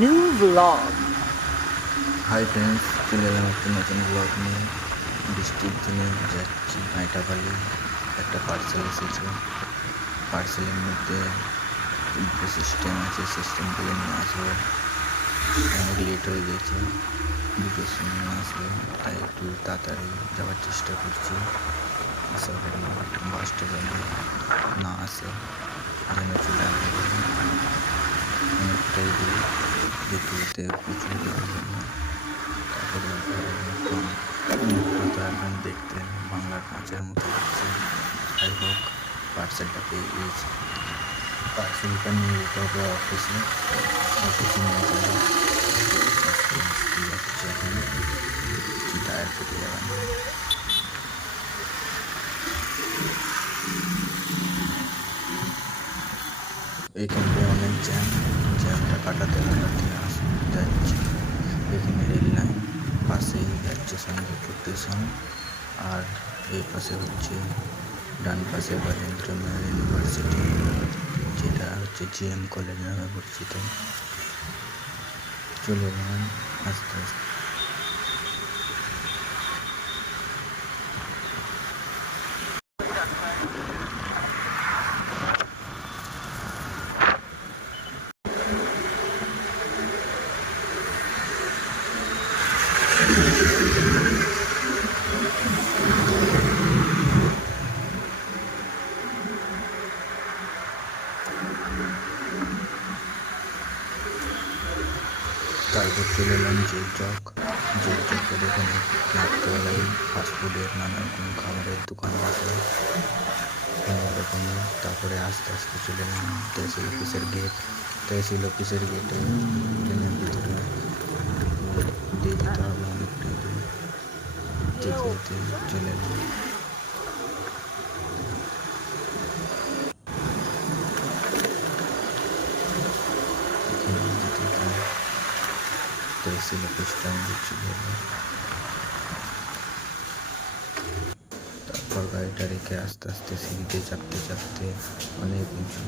new vlog. Hi friends, চলে এলাম একটা নতুন ব্লগ নিয়ে। বৃষ্টির দিনে যাচ্ছি নাইটাবালি। একটা পার্সেল এসেছে। পার্সেলের মধ্যে সিস্টেম আছে, সিস্টেম থেকে নিয়ে আসবো। অনেক লেট হয়ে গেছে, 2টোর সময় আসবে, তাই একটু তাড়াতাড়ি যাওয়ার চেষ্টা করছি। আশা করি বাসটা যেন না আসে, যেন চলে আসবে। অনেকটাই দূর, যেতে যেতে প্রচুর দেরি হবে। তারপরে মুখটা তো একদম দেখতে বাংলার কাঁচের মতো লাগছে। যাই হোক, পার্সেলটা পেয়ে গিয়েছি। পার্সেলটা নিয়ে যেতে হবে অফিসে নিয়ে যাবো। আস্তে আস্তে যাচ্ছে, এখন টায়ার ফেটে যাবে না। এইখানটায় অনেক জ্যামটা কাটাতে যাচ্ছে। এখানে রেল লাইন, পাশেই যাচ্ছে সঙ্গীপুর স্টেশন। আর এই পাশে হচ্ছে, ডান পাশে বারেন্দ্র মেহর ইউনিভার্সিটি, যেটা হচ্ছে জিএম কলেজ নামে পরিচিত। চলে এলাম আস্তে আস্তে। তারপর চলে এলাম জেল চকের এখানে রাত্রেবেলায় ফাস্টফুডের নানা রকম খাবারের দোকান আছে অনেক রকমের। তারপরে আস্তে আস্তে চলে এলাম তহসিল অফিসের গেটে। ট্রেনের ভিতরে দিয়ে যেতে হবে অনেকটাই দূর, যেতে যেতে চলে এলাম। এখানে যেতে যেতে তহসিল অফিসটা আমাদের চলে এলাম। তারপর গাড়িটা রেখে আস্তে আস্তে সিঁড়িতে চাপতে অনেক উঁচু,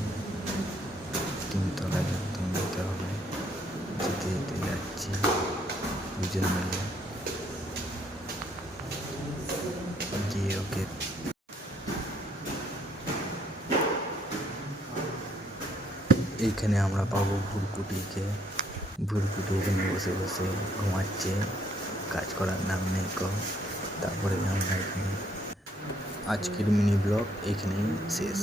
3তলায় একদম যেতে হবে। যেতে যেতে যাচ্ছি 2জন মিলে গিয়ে ওকে। এইখানে আমরা পাবো ভুরকুটি এখানে বসে বসে ঘুমাচ্ছে, কাজ করার নাম নেই কো। তারপরে আমরা এখানে আজকের মিনি ব্লগ এখানেই শেষ।